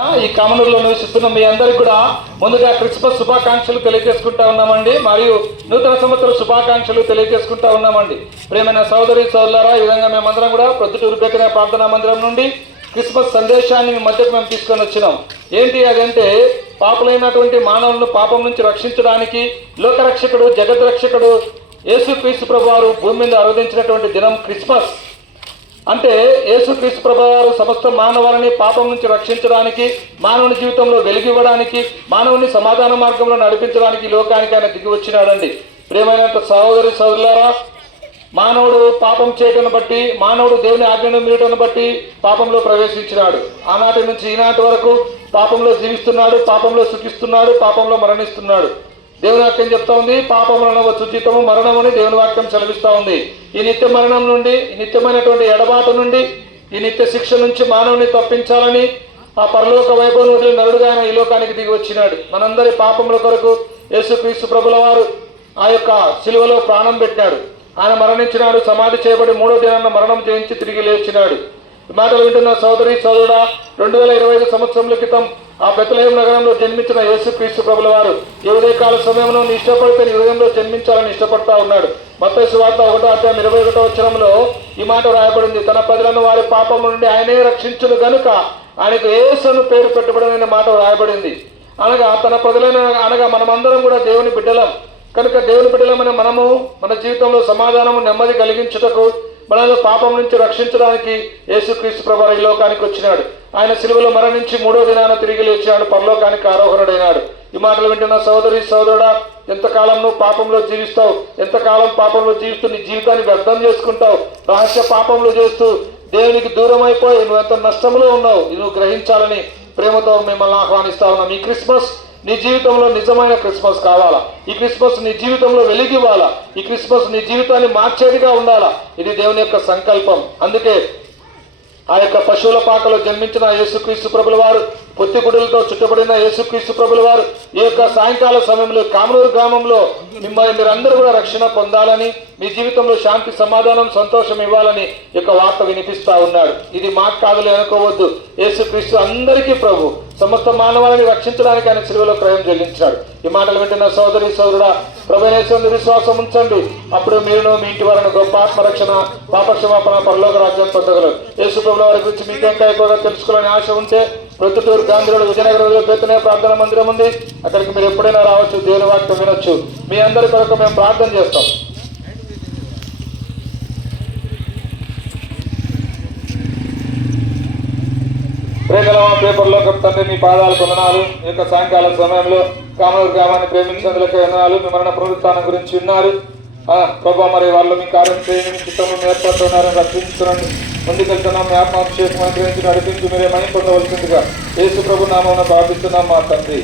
ఈ కామనూరులో నివసిస్తున్న మీ అందరికి కూడా ముందుగా క్రిస్మస్ శుభాకాంక్షలు తెలియజేసుకుంటా ఉన్నామండి. మరియు నూతన సంవత్సర శుభాకాంక్షలు తెలియజేసుకుంటా ఉన్నామండి. ప్రియమైన సోదరి సోదరులారా, ఈ విధంగా మేమందరం కూడా ప్రొద్దుటూరు బెకన ప్రార్థనా మందిరం నుండి క్రిస్మస్ సందేశాన్ని మీ మధ్యకు మేము తీసుకొని వచ్చినాం. ఏంటి అదంటే, పాపులైనటువంటి మానవులను పాపం నుంచి రక్షించడానికి లోకరక్షకుడు జగద్రక్షకుడు యేసుక్రీస్తు ప్రభువారు భూమి మీద అవతరించినటువంటి దినం క్రిస్మస్. అంటే యేసుక్రీస్తు ప్రభువారు సమస్త మానవాళిని పాపం నుంచి రక్షించడానికి, మానవుని జీవితంలో వెలిగివ్వడానికి, మానవుని సమాధాన మార్గంలో నడిపించడానికి లోకానికి ఆయన దిగి వచ్చినాడండి. ప్రియమైనంత సహోదరి సోదరులారా, మానవుడు పాపం చేయటం బట్టి, మానవుడు దేవుని ఆజ్ఞను మీరటను బట్టి పాపంలో ప్రవేశించినాడు. ఆనాటి నుంచి ఈనాటి వరకు పాపంలో జీవిస్తున్నాడు, పాపంలో సుఖిస్తున్నాడు, పాపంలో మరణిస్తున్నాడు. దేవుని వాక్యం చెప్తా ఉంది, పాపములను వచ్చు జీతము మరణమని దేవుని వాక్యం సెలవిస్తూ ఉంది. ఈ నిత్య మరణం నుండి, ఈ నిత్యమైనటువంటి ఎడబాటు నుండి, ఈ నిత్య శిక్ష నుంచి మానవుని తప్పించాలని ఆ పరలోక వైభవం వదిలి నరుడుగా ఆయన ఈ లోకానికి దిగి వచ్చినాడు. మనందరి పాపముల కొరకు యేసుక్రీస్తు ప్రభుల వారు ఆ యొక్క శిలువలో ప్రాణం పెట్టాడు. ఆయన మరణించినాడు, సమాధి చేయబడి 3వ దినాన మరణం చేయించి తిరిగి లేచినాడు. మాటలు వింటున్న సోదరి సోదరుడా, 2025 సంవత్సరముల క్రితం ఆ బెత్లెహేము నగరంలో జన్మించిన యేసుక్రీస్తు ప్రభుల వారు ఈ ఉదయకాల సమయంలో నీ ఇష్టపడితే నీ హృదయంలో జన్మించాలని ఇష్టపడతా ఉన్నాడు. మత్తయి సువార్త 1:21 ఈ మాట రాయబడింది, తన ప్రజలను వారి పాపం నుండి ఆయనే రక్షించును గనుక ఆయనకు యేసు అని పేరు పెట్టబడిన మాట రాయబడింది. అనగా తన ప్రజలను, అనగా మనమందరం కూడా దేవుని బిడ్డలం కనుక దేవుని బిడ్డలమైన మనము మన జీవితంలో సమాధానము నెమ్మది కలిగించుటకు, మనల్ని పాపం నుంచి రక్షించడానికి యేసుక్రీస్తు ప్రభువు ఈ లోకానికి వచ్చినాడు. ఆయన సిలువలో మరణించి 3వ దినాన తిరిగి లేచినాడు, పరలోకానికి ఆరోహణుడైనాడు. ఈ మాటలు వింటున్న సోదరి సోదరుడా, ఎంతకాలం నువ్వు పాపంలో జీవిస్తావు, ఎంతకాలం పాపంలో జీవిస్తూ నీ జీవితాన్ని వ్యర్థం చేసుకుంటావు, రహస్య పాపంలో చేస్తూ దేవునికి దూరం అయిపోయి నువ్వు ఎంత నష్టంలో ఉన్నావు, నువ్వు గ్రహించాలని ప్రేమతో మిమ్మల్ని ఆహ్వానిస్తా ఉన్నాం. ఈ క్రిస్మస్ నీ జీవితంలో నిజమైన క్రిస్మస్ కావాలా, ఈ క్రిస్మస్ నీ జీవితంలో వెలిగివ్వాలా, ఈ క్రిస్మస్ నీ జీవితాన్ని మార్చేదిగా ఉండాలా. ఇది దేవుని యొక్క సంకల్పం. అందుకే ఆ యొక్క పశువుల పాకలో జన్మించిన యేసుక్రీస్తు ప్రభుల వారు, పొత్తిగుడులతో చుట్టబడిన యేసుక్రీస్తు ప్రభుల వారు ఈ యొక్క సాయంకాల సమయంలో కామనూరు గ్రామంలో మీరందరూ కూడా రక్షణ పొందాలని, మీ జీవితంలో శాంతి సమాధానం సంతోషం ఇవ్వాలని ఈ యొక్క వార్త వినిపిస్తా ఉన్నాడు. ఇది మాకు కాదులే అనుకోవద్దు, యేసుక్రీస్తు అందరికీ ప్రభు, సమస్త మానవాళిని రక్షించడానికి ఆయన సిలువలో క్రయం చెల్లించాడు. ఈ మాటలు వింటున్న సోదరి సోదరుడా, ప్రభువైన విశ్వాసం ఉంచండి, అప్పుడు మీరును మీ ఇంటి వారిని గొప్ప ఆత్మరక్షణ, పాపక్షమాపణ, పరలోక రాజ్యం పొందగలరు. యేసు ప్రభుల వారి గురించి మీకు ఇంకా ఎక్కువగా తెలుసుకోవాలని ఆశ ఉంటే ప్రొద్దుటూరు గాంధీ రోడ్ విజయనగరంలో బెత్లెహేము ప్రార్థన మందిరం ఉంది, అక్కడికి మీరు ఎప్పుడైనా రావచ్చు, దేవుని వాక్యం వినొచ్చు. మీ అందరి కొరకు మేము ప్రార్థన చేస్తాం. ప్రేమలమా పేపర్లో తండ్రి మీ పాదాలు వందనాలు. ఈ యొక్క సాయంకాల సమయంలో కామనూరు గ్రామాన్ని ప్రేమించినందులకు వందనాలు. మీ మరణ పునరుత్థానం గురించి విన్నారు ప్రభా, మరి వాళ్ళు మీ కార్యం చేయండి, మీ చిత్తంలో ఏర్పడుతున్నారని రక్షించుకునండి. ముందుకెళ్తున్నాం, మీ ఆత్మాభిషేకం అనుగ్రహించి నడిపించి మీరే మహిమ పొందవలసిందిగా యేసు ప్రభు నామమున ప్రార్థిస్తున్నాం మా తండ్రి.